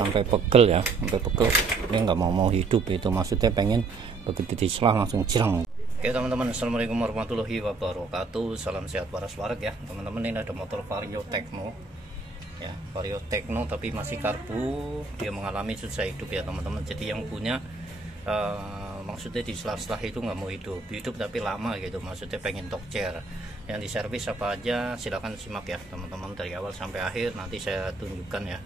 sampai pegel ya, sampai pegel. Ini nggak mau hidup, itu maksudnya pengen begitu diselah langsung jereng. Oke teman-teman, assalamualaikum warahmatullahi wabarakatuh. Salam sehat waras warak ya teman-teman. Ini ada motor Vario Tekno ya, Vario Tekno tapi masih karbu. Dia mengalami susah hidup ya teman-teman. Jadi yang punya maksudnya di selah-selah itu nggak mau hidup tapi lama gitu, maksudnya pengen tokcer. Yang diservis apa aja silahkan simak ya teman-teman dari awal sampai akhir. Nanti saya tunjukkan ya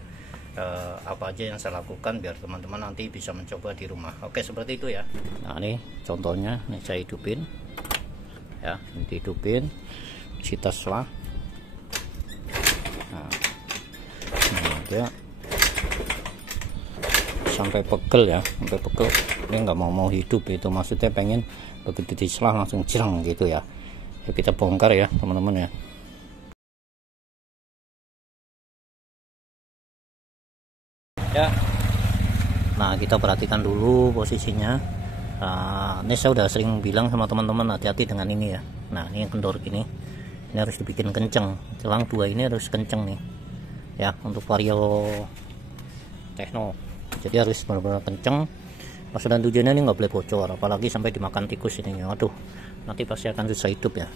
apa aja yang saya lakukan biar teman-teman nanti bisa mencoba di rumah. Oke, seperti itu ya. Nah ini contohnya, ini saya hidupin ya, ini dihidupin, kita selah. Nah dia sampai pegel ya, sampai pegel. Ini nggak mau hidup, itu maksudnya pengen begitu diselah langsung jereng gitu ya. Yuk kita bongkar ya teman-teman ya. Ya, nah kita perhatikan dulu posisinya. Ini saya udah sering bilang sama teman-teman, hati-hati dengan ini ya. Nah ini yang kendor gini, ini harus dibikin kenceng, selang dua ini harus kenceng nih ya untuk Vario Tekno. Jadi harus benar-benar kenceng. Maksud dan tujuannya ini nggak boleh bocor, apalagi sampai dimakan tikus ininya. Aduh, nanti pasti akan susah hidup ya.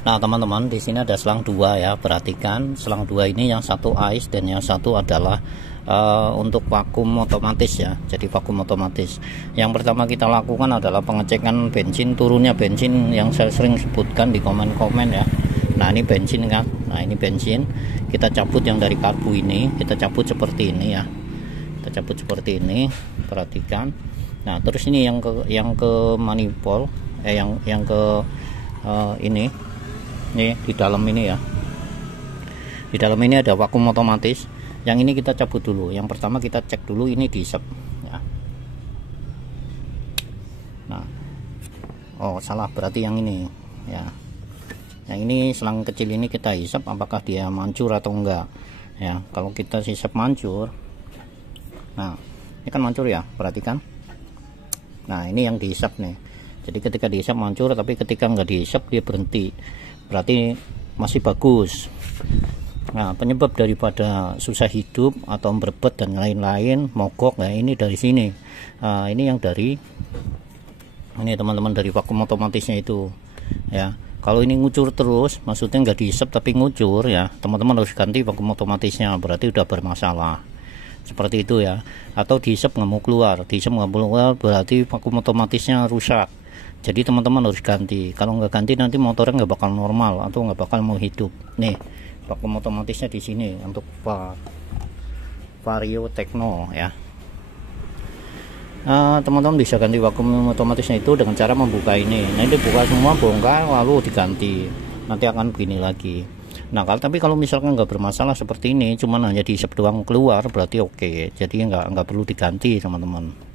Nah teman-teman, di sini ada selang dua ya, perhatikan selang dua ini yang satu ice dan yang satu adalah untuk vakum otomatis ya. Jadi vakum otomatis. Yang pertama kita lakukan adalah pengecekan bensin, turunnya bensin yang saya sering sebutkan di komen-komen ya. Nah ini bensin kan, nah ini bensin, kita cabut yang dari karbu ini, kita cabut seperti ini ya, kita cabut seperti ini, perhatikan. Nah terus ini yang ke manifold, yang ke ini di dalam ini ya, di dalam ini ada vakum otomatis. Yang ini kita cabut dulu. Yang pertama kita cek dulu ini diisap ya. Nah, oh salah, berarti yang ini ya, yang ini selang kecil ini kita isap apakah dia mancur atau enggak ya. Kalau kita isap mancur, nah ini kan mancur ya, perhatikan. Nah ini yang diisap nih. Jadi ketika diisap mancur, tapi ketika enggak diisap dia berhenti, berarti masih bagus. Nah penyebab daripada susah hidup atau berebet dan lain-lain, mogok ya, ini dari sini. Ini yang dari ini teman-teman, dari vakum otomatisnya itu ya. Kalau ini ngucur terus, maksudnya nggak diisap tapi ngucur ya, teman-teman harus ganti vakum otomatisnya, berarti udah bermasalah seperti itu ya. Atau diisap nggak mau keluar, diisap nggak mau keluar berarti vakum otomatisnya rusak. Jadi teman-teman harus ganti. Kalau nggak ganti nanti motornya nggak bakal normal atau nggak bakal mau hidup. Nih vakum otomatisnya di sini untuk Vario Tekno ya. Teman-teman bisa ganti vakum otomatisnya itu dengan cara membuka ini. Nah ini buka semua, bongkar lalu diganti. Nanti akan begini lagi. Nah tapi kalau misalkan nggak bermasalah seperti ini, cuman hanya diisap doang keluar, berarti oke. Jadi nggak perlu diganti teman-teman.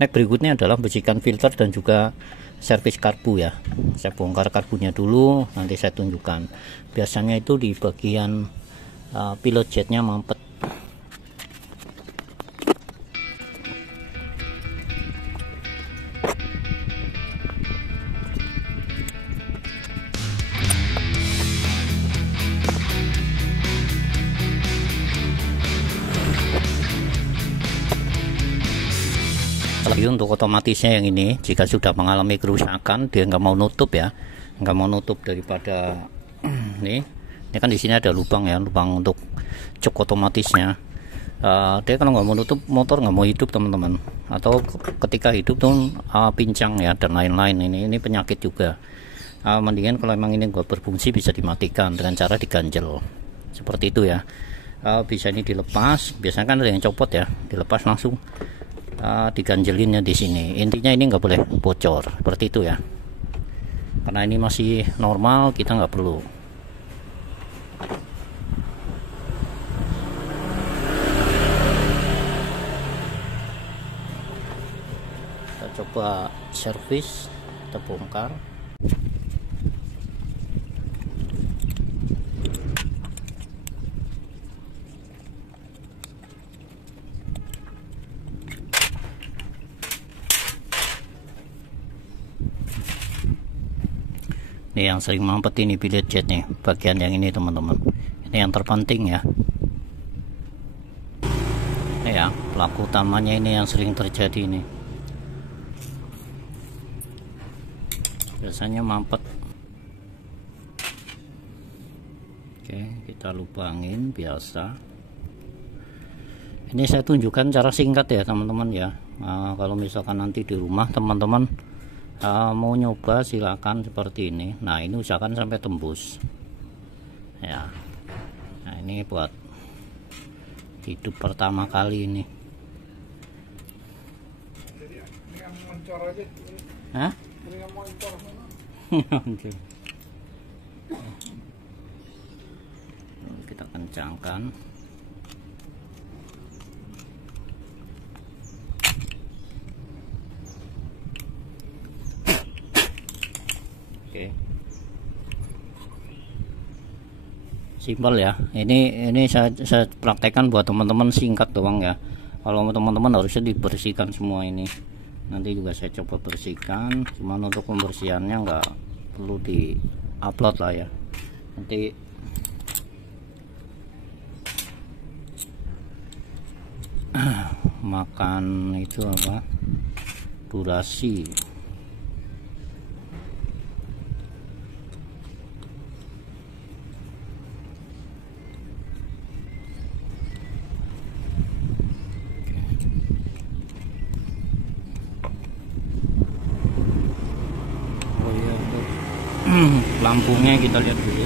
Next berikutnya adalah bersihkan filter dan juga servis karbu ya. Saya bongkar karbunya dulu, nanti saya tunjukkan. Biasanya itu di bagian pilot jetnya mampet. Lagi untuk otomatisnya yang ini, jika sudah mengalami kerusakan dia nggak mau nutup ya, nggak mau nutup daripada nih. Ini kan di sini ada lubang ya, lubang untuk cok otomatisnya. Dia kalau nggak mau nutup, motor nggak mau hidup teman-teman. Atau ketika hidup tuh pincang ya dan lain-lain. Ini penyakit juga. Mendingan kalau emang ini nggak berfungsi bisa dimatikan dengan cara diganjel seperti itu ya. Bisa ini dilepas, biasanya kan ada yang copot ya, dilepas langsung. Diganjelinnya di sini. Intinya ini nggak boleh bocor seperti itu ya, karena ini masih normal, kita nggak perlu. Kita coba servis, kita bongkar. Ini yang sering mampet ini pilot jet nih, bagian yang ini teman-teman. Ini yang terpenting ya. ya, pelaku utamanya ini yang sering terjadi ini. Biasanya mampet. Oke, kita lubangin biasa. Ini saya tunjukkan cara singkat ya teman-teman ya. Kalau misalkan nanti di rumah teman-teman mau nyoba silakan seperti ini. Nah, ini usahakan sampai tembus ya. Nah, ini buat hidup pertama kali ini. Hah? Kita kencangkan. Oke. Simpel ya. Ini saya praktekkan buat teman-teman, singkat doang ya. Kalau teman-teman harusnya dibersihkan semua ini. Nanti juga saya coba bersihkan. Cuman untuk pembersihannya nggak perlu di upload lah ya. Nanti makan itu apa? Durasi. Pelampungnya kita lihat dulu.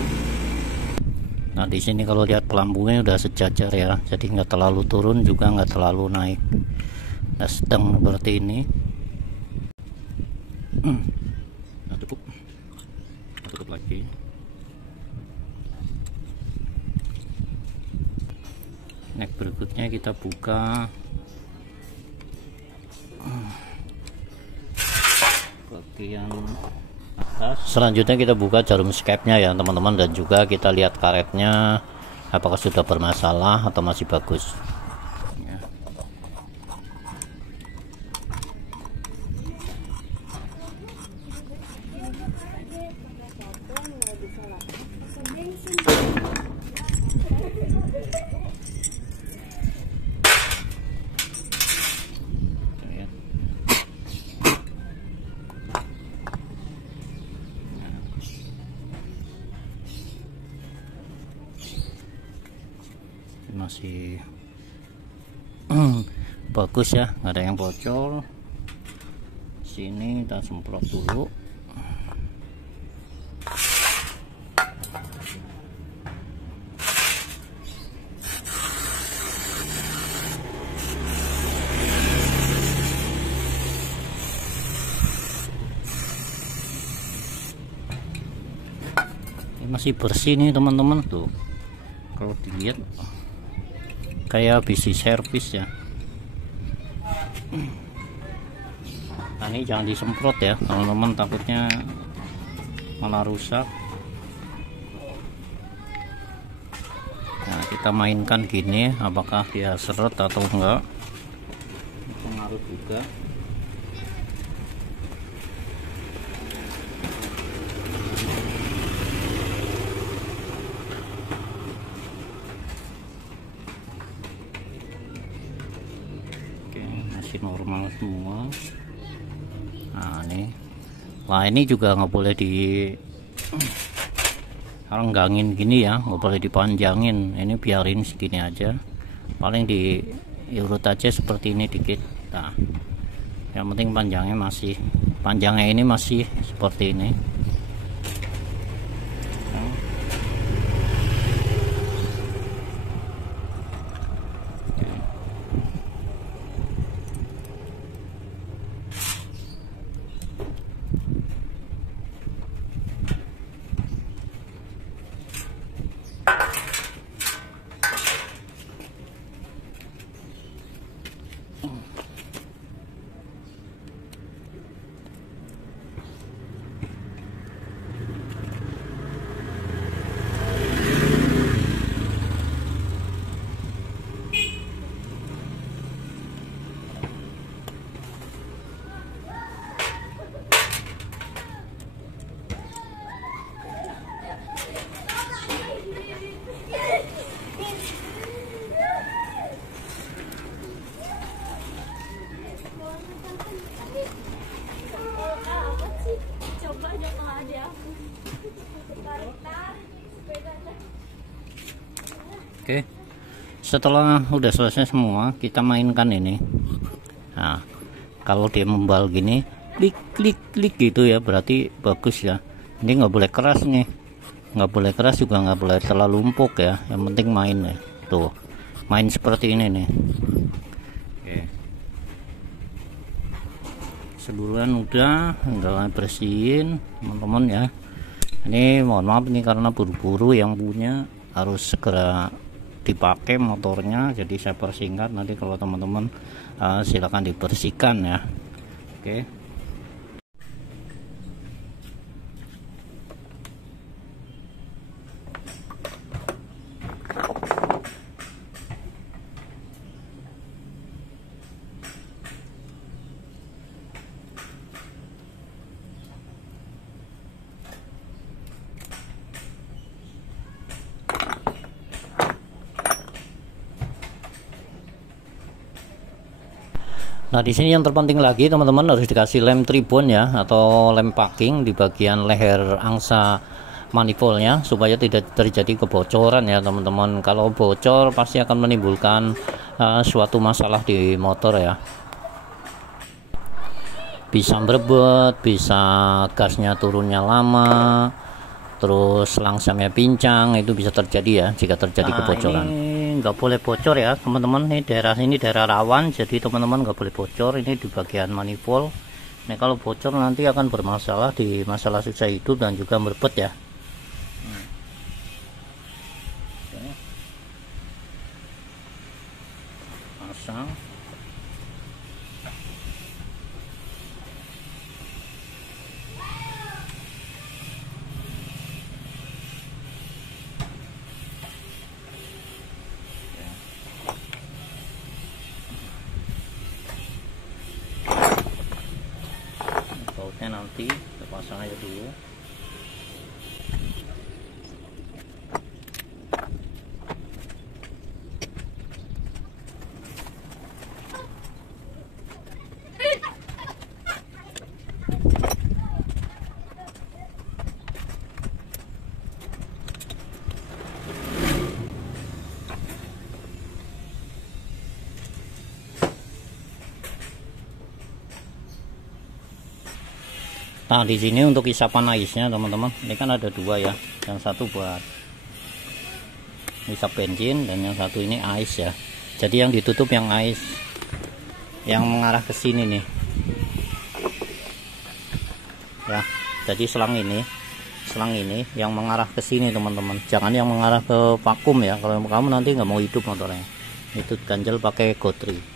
Nah, di sini kalau lihat pelampungnya udah sejajar ya, jadi nggak terlalu turun juga nggak terlalu naik. Nah, sedang seperti ini. Nah, tutup lagi. Next berikutnya kita buka bagian atas. Selanjutnya kita buka jarum skepnya ya teman-teman, dan juga kita lihat karetnya apakah sudah bermasalah atau masih bagus ya. Masih bagus ya, nggak ada yang bocor. Sini kita semprot dulu. Ini masih bersih nih teman-teman, tuh kalau dilihat kayak habis servis ya. Nah, ini jangan disemprot ya teman-teman, takutnya malah rusak. Nah, kita mainkan gini, apakah dia seret atau enggak, pengaruh juga. Masih normal semua. Nah, ini juga nggak boleh di renggangin gini ya, nggak boleh dipanjangin. Ini biarin segini aja, paling diurut aja seperti ini dikit. Nah, yang penting panjangnya ini masih seperti ini. Oke, setelah udah selesai semua, kita mainkan ini. Nah, kalau dia membal gini, klik klik klik gitu ya, berarti bagus ya. Ini nggak boleh keras nih, nggak boleh keras juga nggak boleh terlalu empuk ya. Yang penting main ya. Tuh, main seperti ini nih. Oke, sebulan udah, tinggal bersihin teman-teman ya. Ini mohon maaf nih karena buru-buru, yang punya harus segera dipakai motornya, jadi saya persingkat. Nanti kalau teman-teman silakan dibersihkan ya. Oke. Nah, di sini yang terpenting lagi teman-teman, harus dikasih lem tribun ya, atau lem packing di bagian leher angsa manifoldnya, supaya tidak terjadi kebocoran ya teman-teman. Kalau bocor pasti akan menimbulkan suatu masalah di motor ya. Bisa berebut, bisa gasnya turunnya lama, terus langsamnya pincang, itu bisa terjadi ya jika terjadi kebocoran. Ini nggak boleh bocor ya teman-teman. Ini daerah rawan, jadi teman-teman nggak boleh bocor. Ini di bagian manifold. Nah, kalau bocor nanti akan bermasalah di masalah susah hidup dan juga berebut ya. Pasang. Bautnya nanti kita pasang aja dulu. Nah, di sini untuk isapan aisnya teman-teman, ini kan ada dua ya, yang satu buat isap bensin dan yang satu ini ais ya. Jadi yang ditutup yang ais yang mengarah ke sini nih ya. Jadi selang ini yang mengarah ke sini teman-teman, jangan yang mengarah ke vakum ya. Kalau kamu nanti nggak mau hidup motornya, itu ganjel pakai gotri.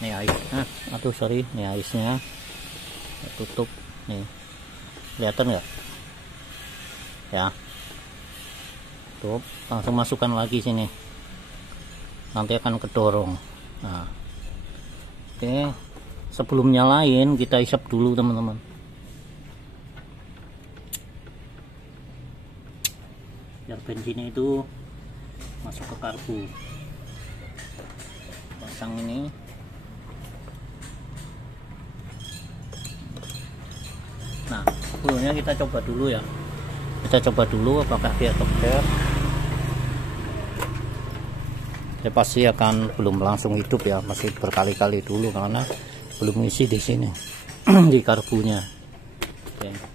Nih ais, aduh sorry, nih aisnya tutup nih, kelihatan nggak ya? Tutup, langsung masukkan lagi sini, nanti akan kedorong. Nah, oke, sebelum nyalain kita isap dulu teman-teman. Biar bensinnya itu masuk ke karbu. Pasang ini. Nah, sebelumnya kita coba dulu ya. Kita coba dulu apakah dia tokcer. Dia pasti akan belum langsung hidup ya, masih berkali-kali dulu karena belum isi di sini di karbunya. Oke.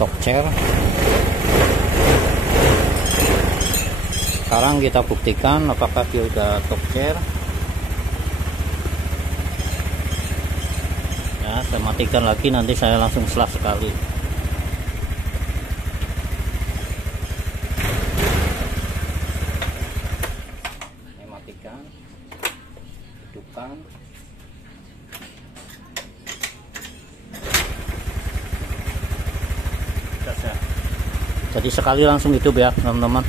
Tokcer. Sekarang kita buktikan apakah dia udah tokcer. Ya, saya matikan lagi, nanti saya langsung selah sekali. Saya matikan, hidupkan. Jadi sekali langsung hidup ya teman-teman.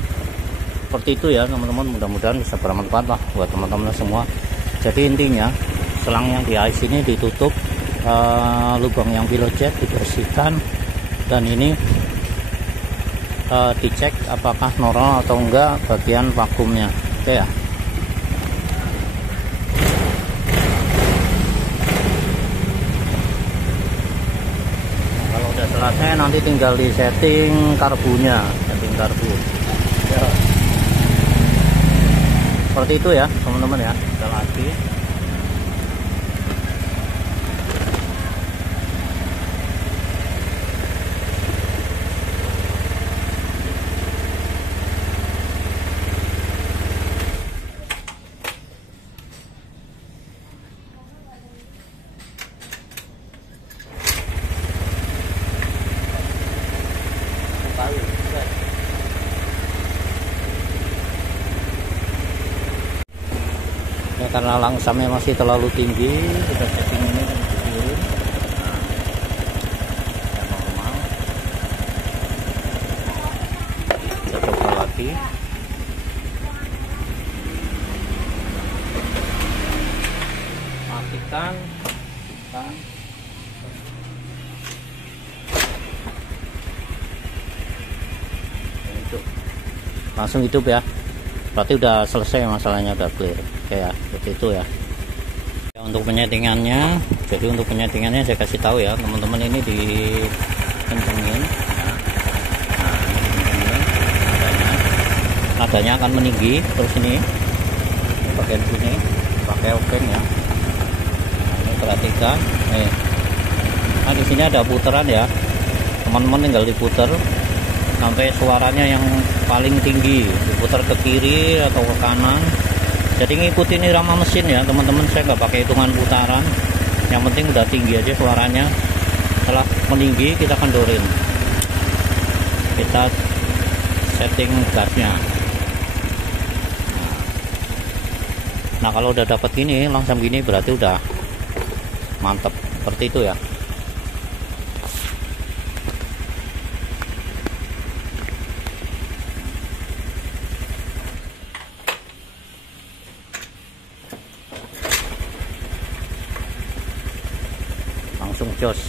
Seperti itu ya teman-teman, mudah-mudahan bisa bermanfaat lah buat teman-teman semua. Jadi intinya selang yang di IC ini ditutup, lubang yang pilot jet dibersihkan, dan ini dicek apakah normal atau enggak bagian vakumnya. Oke ya. Kalau udah selesai nanti tinggal di setting karbunya, setting karbu ya. Seperti itu ya teman-teman ya. Kita lagi ya, karena langsamnya masih terlalu tinggi, kita setting ini turun. Nah, yang normal. Kita coba lagi. Matikan. Langsung hidup ya. Berarti udah selesai masalahnya, udah clear. Oke ya, seperti itu ya. Untuk penyetingannya, jadi untuk penyetingannya saya kasih tahu ya teman-teman, ini dikencengin. Nah, nadanya akan meninggi terus ini bagian sini pakai obeng ya. Nah, ini perhatikan. Nah di sini ada putaran ya, teman-teman tinggal diputar sampai suaranya yang paling tinggi, diputar ke kiri atau ke kanan. Jadi ngikutin irama mesin ya teman-teman, saya nggak pakai hitungan putaran, yang penting udah tinggi aja suaranya. Setelah meninggi kita kendorin, kita setting gasnya. Nah kalau udah dapat gini langsung gini berarti udah mantap, seperti itu ya. Langsung jos.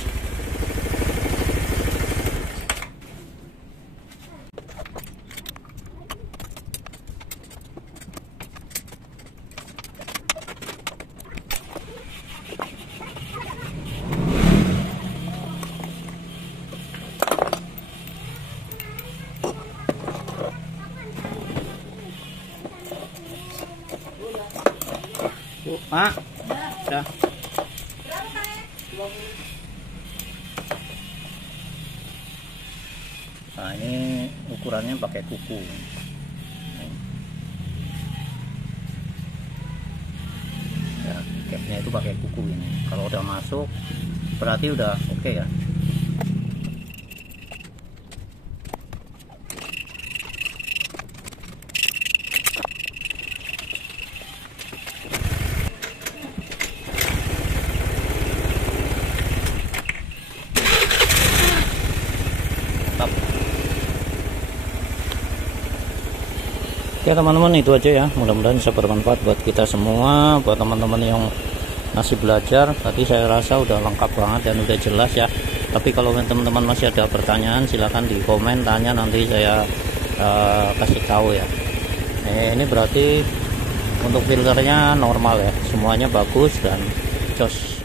Pak, dah. Nah ini ukurannya pakai kuku. Ya, capnya itu pakai kuku ini. Kalau udah masuk berarti udah oke ya. Oke teman-teman, itu aja ya, mudah-mudahan bisa bermanfaat buat kita semua, buat teman-teman yang masih belajar. Tadi saya rasa udah lengkap banget dan udah jelas ya. Tapi kalau teman-teman masih ada pertanyaan silahkan di komen, tanya, nanti saya kasih tahu ya. Ini berarti untuk filternya normal ya, semuanya bagus dan jos.